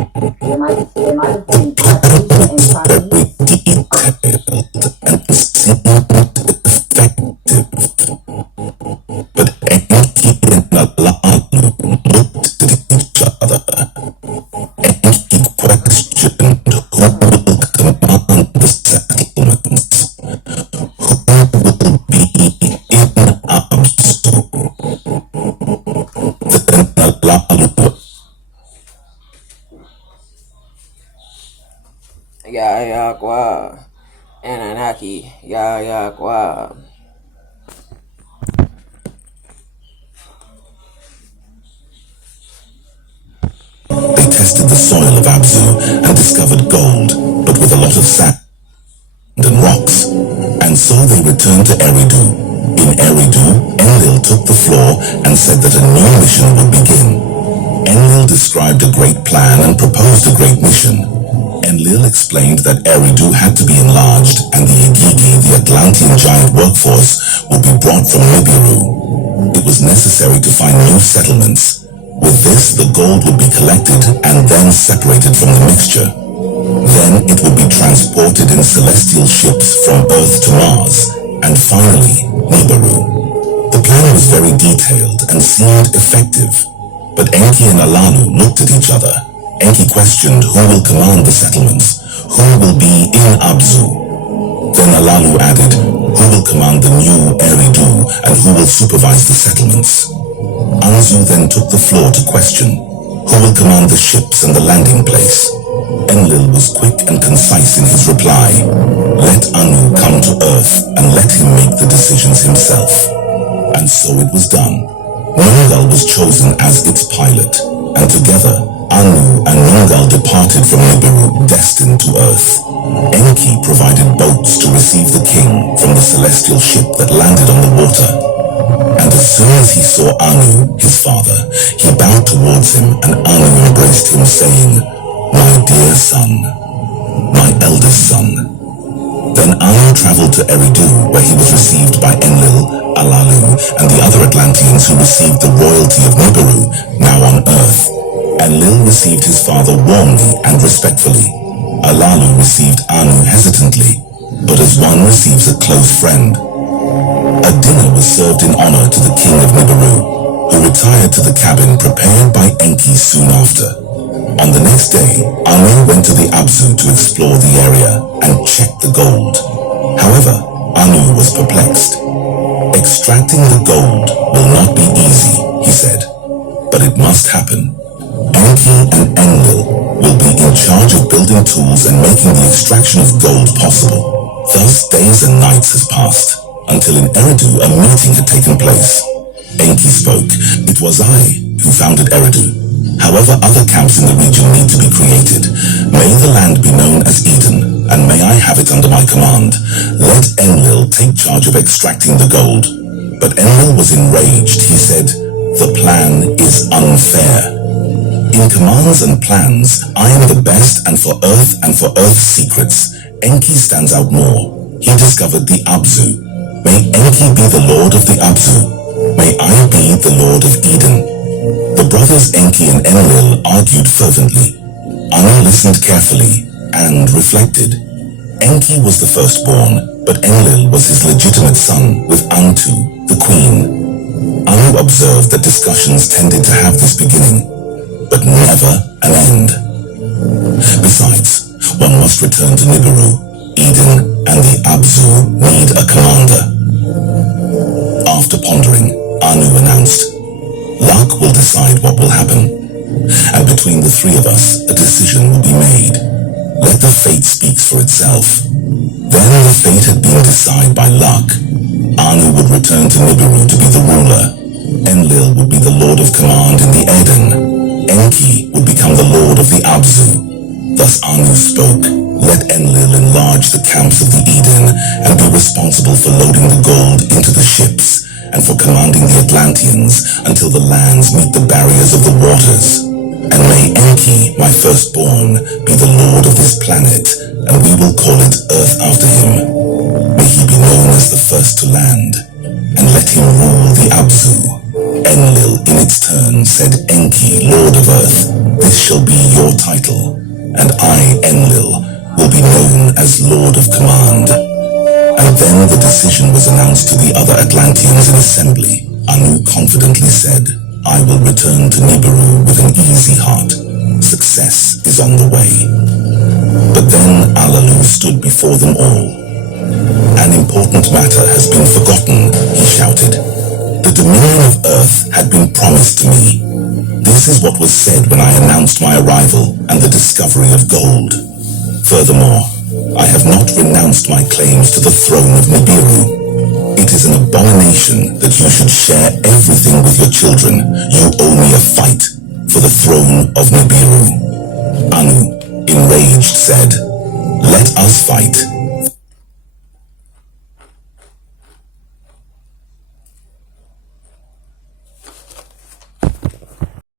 There might have been Patricia and Connie. And seemed effective, but Enki and Alanu looked at each other. Enki questioned who will command the settlements, who will be in Absu. Then Alanu Ya kwa Ananaki ya kwa. They tested the soil of Abzu and discovered gold, but with a lot of sand and rocks. And so they returned to Eridu. In Eridu, Enlil took the floor and said that a new mission would begin. Enlil described a great plan and proposed a great mission. Enlil explained that Eridu had to be enlarged and the Igigi, the Atlantean giant workforce, would be brought from Nibiru. It was necessary to find new settlements. With this, the gold would be collected and then separated from the mixture. Then it would be transported in celestial ships from Earth to Mars, and finally, Nibiru. The plan was very detailed and seemed effective, but Enki and Alanu looked at each other. Enki questioned who will command the settlements, who will be in Abzu. Then Alanu added, who will command the new Eridu and who will supervise the settlements. Anzu then took the floor to question, who will command the ships and the landing place. Enlil was quick and concise in his reply, let Anu come to Earth and let him make the decisions himself. And so it was done. Nungal was chosen as its pilot, and together Anu and Nungal departed from Nibiru, destined to Earth. Enki provided boats to receive the king from the celestial ship that landed on the water. And as soon as he saw Anu, his father, he bowed towards him, and Anu embraced him, saying, my dear son, my eldest son. Then Anu traveled to Eridu, where he was received by Enlil, Alalu, and the other Atlanteans who received the royalty of Nibiru, now on Earth. Enlil received his father warmly and respectfully. Alalu received Anu hesitantly, but as one receives a close friend. A dinner was served in honor to the king of Nibiru, who retired to the cabin prepared by Enki soon after. On the next day, Anu went to the Abzu to explore the area and check the gold. However, Anu was perplexed. Extracting the gold will not be easy, he said, but it must happen. Enki and Enlil will be in charge of building tools and making the extraction of gold possible. Thus days and nights has passed, until in Eridu a meeting had taken place. Enki spoke, it was I who founded Eridu. However, other camps in the region need to be created. May the land be known as Eden, and may I have it under my command. Let Enlil take charge of extracting the gold. But Enlil was enraged. He said, the plan is unfair. In commands and plans, I am the best, and for Earth's secrets, Enki stands out more. He discovered the Abzu. May Enki be the lord of the Abzu. May I be the lord of Eden. The brothers Enki and Enlil argued fervently. Anu listened carefully and reflected. Enki was the firstborn, but Enlil was his legitimate son with Antu, the queen. Anu observed that discussions tended to have this beginning, but never an end. Besides, one must return to Nibiru. Eden and the Abzu need a commander. After pondering, Anu announced, luck will decide what will happen, and between the three of us, a decision will be made. Let the fate speak for itself. Then the fate had been decided by luck. Anu would return to Nibiru to be the ruler. Enlil would be the lord of command in the Eden. Enki would become the lord of the Abzu. Thus Anu spoke, let Enlil enlarge the camps of the Eden and be responsible for loading the gold into the ships and for commanding the Atlanteans until the lands meet the barriers of the waters. And may Enki, my firstborn, be the lord of this planet, and we will call it Earth after him. May he be known as the first to land, and let him rule the Abzu. Enlil in its turn said, Enki, lord of Earth, this shall be your time. title, and I, Enlil, will be known as Lord of Command. And then the decision was announced to the other Atlanteans in assembly. Anu confidently said, I will return to Nibiru with an easy heart. Success is on the way. But then Alalu stood before them all. An important matter has been forgotten, he shouted. The dominion of Earth had been promised to me. This is what was said when I announced my arrival and the discovery of gold. Furthermore, I have not renounced my claims to the throne of Nibiru. It is an abomination that you should share everything with your children. You owe me a fight for the throne of Nibiru. Anu, enraged, said, Let us fight.